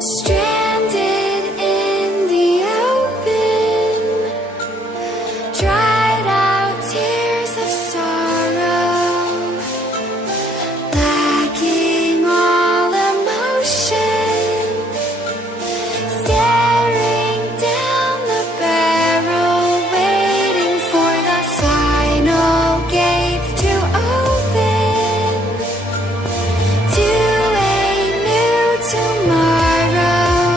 Stranded in the open, dried out tears of sorrow, lacking all emotion, staring down the barrel, waiting for the final gates to open to a new tomorrow.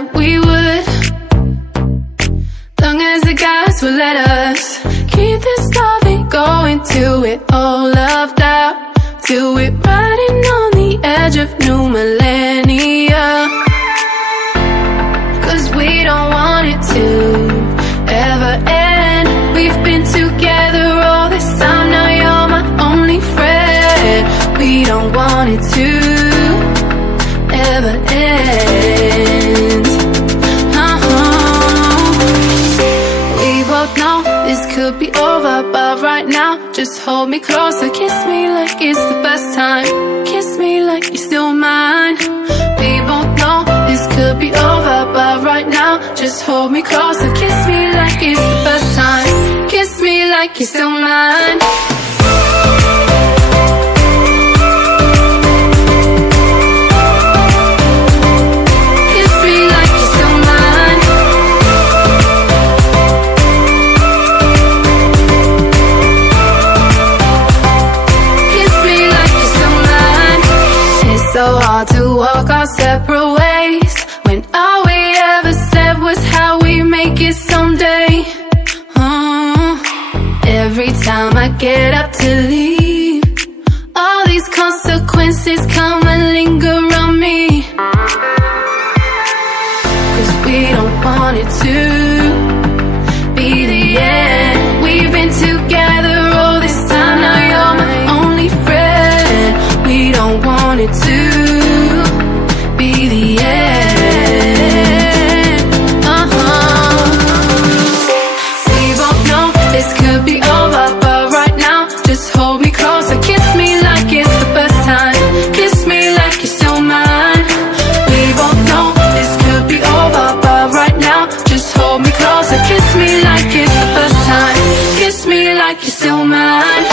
that we would, long as the guys will let us keep this loving going till we're all loved out, till we're riding on the edge of new millennia. 'Cause we don't want it to ever end. We've been together all this time, now you're my only friend. We don't want it to ever end. We both know this could be over, but right now just hold me closer, kiss me like it's the first time, kiss me like you're still mine. We both know this could be over, but right now just hold me closer, kiss me like it's the first time, kiss me like you're still mine. So hard to walk our separate ways when all we ever said was how we make it someday. Every time I get up to leave, all these consequences come and linger on me. 'Cause we don't want it to be the end. We've been together all this time, now you're my only friend. We don't want it to be the end. We both know this could be over, but right now just hold me closer, kiss me like it's the first time, kiss me like you're still mine. We both know this could be over, but right now just hold me closer, kiss me like it's the first time, kiss me like you're still mine.